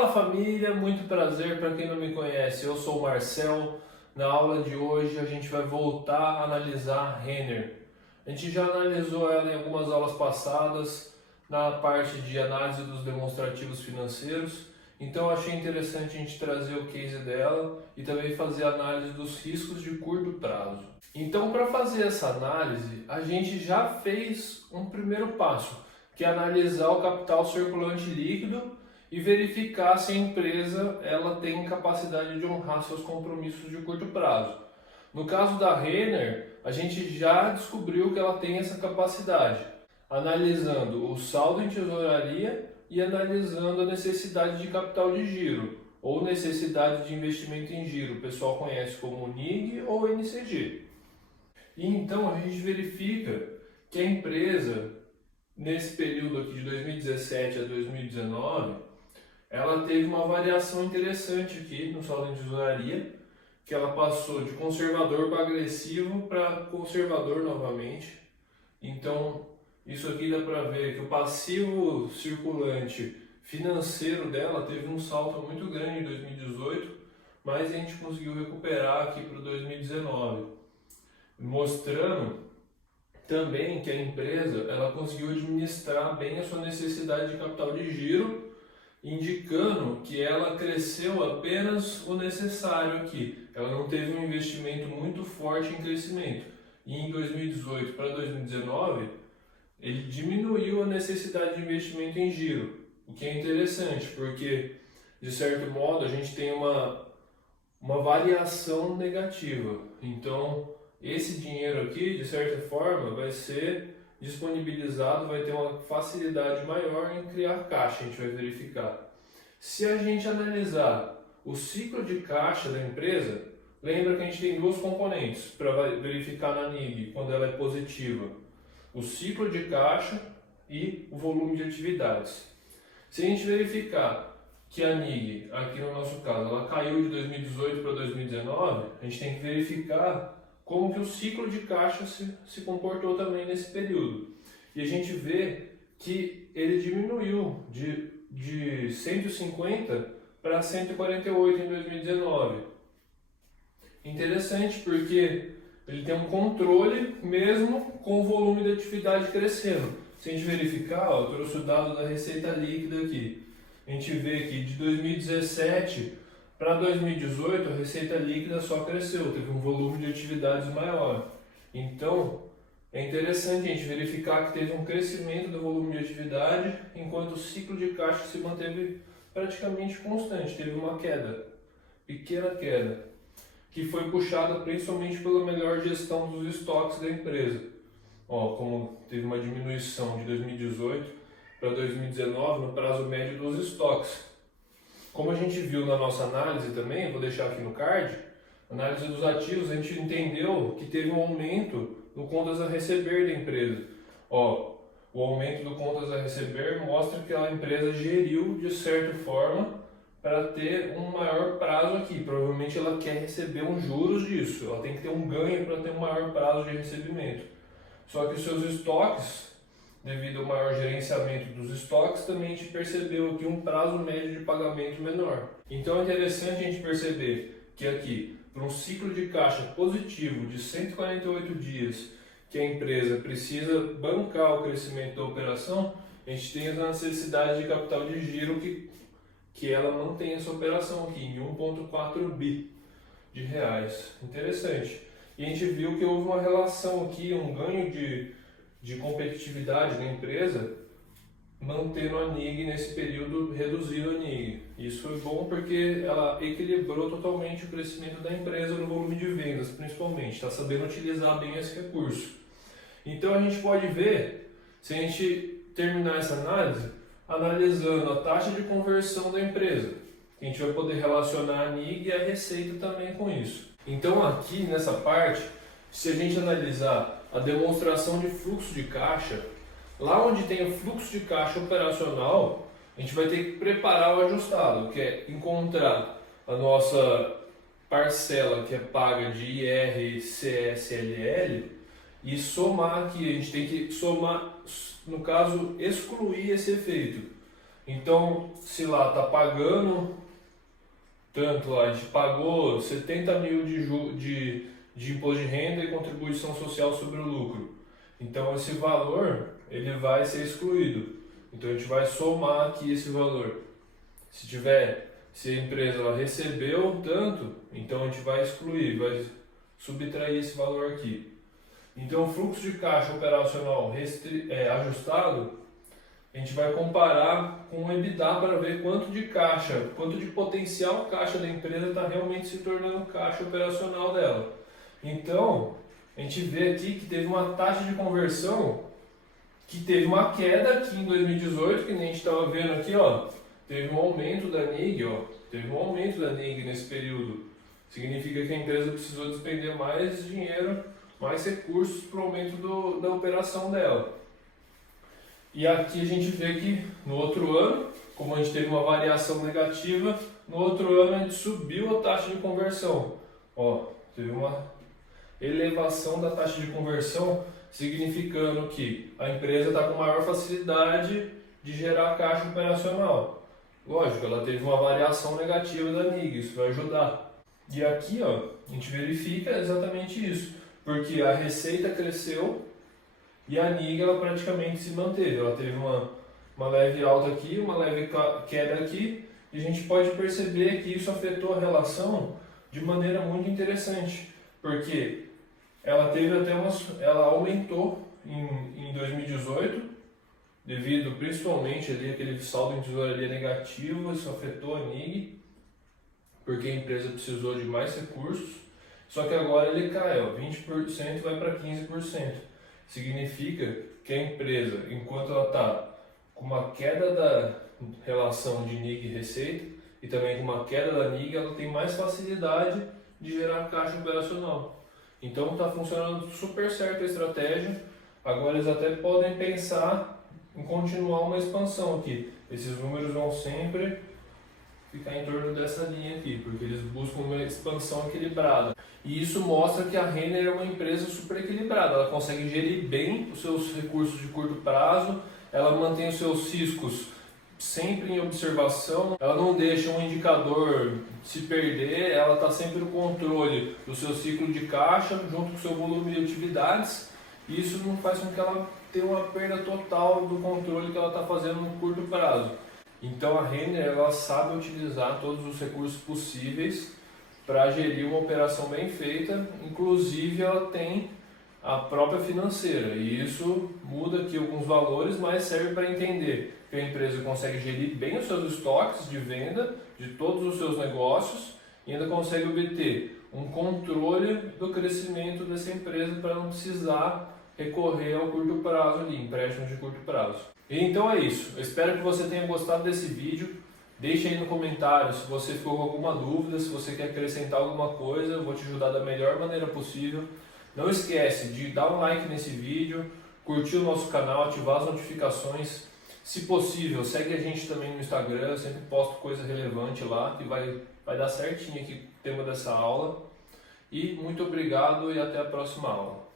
Fala família, muito prazer. Para quem não me conhece, eu sou o Marcel. Na aula de hoje a gente vai voltar a analisar a Renner. A gente já analisou ela em algumas aulas passadas na parte de análise dos demonstrativos financeiros, então achei interessante a gente trazer o case dela e também fazer a análise dos riscos de curto prazo. Então, para fazer essa análise, a gente já fez um primeiro passo, que é analisar o capital circulante líquido e verificar se a empresa ela tem capacidade de honrar seus compromissos de curto prazo. No caso da Renner, a gente já descobriu que ela tem essa capacidade, analisando o saldo em tesouraria e analisando a necessidade de capital de giro, ou necessidade de investimento em giro, o pessoal conhece como NIG ou NCG. E então a gente verifica que a empresa, nesse período aqui de 2017 a 2019, ela teve uma variação interessante aqui no saldo em tesouraria, que ela passou de conservador para agressivo para conservador novamente. Então, isso aqui dá para ver que o passivo circulante financeiro dela teve um salto muito grande em 2018, mas a gente conseguiu recuperar aqui para 2019, mostrando também que a empresa ela conseguiu administrar bem a sua necessidade de capital de giro, indicando que ela cresceu apenas o necessário aqui. Ela não teve um investimento muito forte em crescimento. E em 2018 para 2019, ele diminuiu a necessidade de investimento em giro, o que é interessante, porque, de certo modo, a gente tem uma variação negativa. Então, esse dinheiro aqui, de certa forma, vai ser disponibilizado, vai ter uma facilidade maior em criar caixa, a gente vai verificar. Se a gente analisar o ciclo de caixa da empresa, lembra que a gente tem duas componentes para verificar na NIG quando ela é positiva: o ciclo de caixa e o volume de atividades. Se a gente verificar que a NIG, aqui no nosso caso, ela caiu de 2018 para 2019, a gente tem que verificar como que o ciclo de caixa se comportou também nesse período. E a gente vê que ele diminuiu de 150 para 148 em 2019. Interessante, porque ele tem um controle mesmo com o volume de atividade crescendo. Se a gente verificar, eu trouxe o dado da receita líquida aqui. A gente vê que de 2017 para 2018 a receita líquida só cresceu, teve um volume de atividades maior. Então, é interessante a gente verificar que teve um crescimento do volume de atividade, enquanto o ciclo de caixa se manteve praticamente constante, teve uma queda, pequena queda, que foi puxada principalmente pela melhor gestão dos estoques da empresa. Como teve uma diminuição de 2018 para 2019 no prazo médio dos estoques. Como a gente viu na nossa análise também, vou deixar aqui no card, análise dos ativos, a gente entendeu que teve um aumento no contas a receber da empresa. O aumento do contas a receber mostra que a empresa geriu de certa forma para ter um maior prazo aqui. Provavelmente ela quer receber uns juros disso, ela tem que ter um ganho para ter um maior prazo de recebimento. Só que os seus estoques, devido ao maior gerenciamento dos estoques, também a gente percebeu aqui um prazo médio de pagamento menor. Então é interessante a gente perceber que aqui, para um ciclo de caixa positivo de 148 dias, que a empresa precisa bancar o crescimento da operação, a gente tem a necessidade de capital de giro que ela mantém essa operação aqui em 1,4 bi de reais. Interessante. E a gente viu que houve uma relação aqui, um ganho de competitividade da empresa, mantendo a NIG nesse período, reduzindo a NIG. Isso foi bom porque ela equilibrou totalmente o crescimento da empresa no volume de vendas, principalmente, está sabendo utilizar bem esse recurso. Então a gente pode ver, se a gente terminar essa análise, analisando a taxa de conversão da empresa, a gente vai poder relacionar a NIG e a receita também com isso. Então aqui nessa parte, se a gente analisar a demonstração de fluxo de caixa, lá onde tem o fluxo de caixa operacional, a gente vai ter que preparar o ajustado, que é encontrar a nossa parcela que é paga de IR e CSLL e somar aqui. A gente tem que somar, no caso, excluir esse efeito. Então, se lá está pagando tanto lá, a gente pagou 70 mil de imposto de renda e contribuição social sobre o lucro. Então esse valor ele vai ser excluído. Então a gente vai somar aqui esse valor. Se a empresa ela recebeu tanto, então a gente vai excluir, vai subtrair esse valor aqui. Então o fluxo de caixa operacional ajustado, a gente vai comparar com o EBITDA para ver quanto de caixa, quanto de potencial caixa da empresa está realmente se tornando caixa operacional dela. Então, a gente vê aqui que teve uma taxa de conversão que teve uma queda aqui em 2018, que nem a gente estava vendo aqui, ó, teve um aumento da NIG, ó, teve um aumento da NIG nesse período. Significa que a empresa precisou despender mais dinheiro, mais recursos para o aumento da operação dela. E aqui a gente vê que no outro ano, como a gente teve uma variação negativa, no outro ano a gente subiu a taxa de conversão. Ó, teve uma elevação da taxa de conversão, significando que a empresa está com maior facilidade de gerar caixa operacional. Lógico, ela teve uma variação negativa da NIG, isso vai ajudar. E aqui, ó, a gente verifica exatamente isso, porque a receita cresceu e a NIG ela praticamente se manteve. Ela teve uma leve alta aqui, uma leve queda aqui, e a gente pode perceber que isso afetou a relação de maneira muito interessante, porque ela teve ela aumentou em 2018, devido principalmente ali aquele saldo em tesouraria negativo, isso afetou a NIG, porque a empresa precisou de mais recursos, só que agora ele cai, ó, 20% vai para 15%. Significa que a empresa, enquanto ela está com uma queda da relação de NIG e receita e também com uma queda da NIG, ela tem mais facilidade de gerar caixa operacional. Então está funcionando super certo a estratégia. Agora eles até podem pensar em continuar uma expansão aqui. Esses números vão sempre ficar em torno dessa linha aqui, porque eles buscam uma expansão equilibrada. E isso mostra que a Renner é uma empresa super equilibrada, ela consegue gerir bem os seus recursos de curto prazo, ela mantém os seus riscos sempre em observação, ela não deixa um indicador se perder, ela está sempre no controle do seu ciclo de caixa junto com o seu volume de atividades, e isso não faz com que ela tenha uma perda total do controle que ela está fazendo no curto prazo. Então a Renner ela sabe utilizar todos os recursos possíveis para gerir uma operação bem feita, inclusive ela tem a própria financeira, e isso muda aqui alguns valores, mas serve para entender que a empresa consegue gerir bem os seus estoques de venda de todos os seus negócios e ainda consegue obter um controle do crescimento dessa empresa para não precisar recorrer ao curto prazo ali, empréstimos de curto prazo. E então é isso, eu espero que você tenha gostado desse vídeo. Deixe aí no comentário se você ficou com alguma dúvida, se você quer acrescentar alguma coisa, eu vou te ajudar da melhor maneira possível. Não esquece de dar um like nesse vídeo, curtir o nosso canal, ativar as notificações. Se possível, segue a gente também no Instagram, eu sempre posto coisa relevante lá, que vai dar certinho aqui o tema dessa aula. E muito obrigado e até a próxima aula.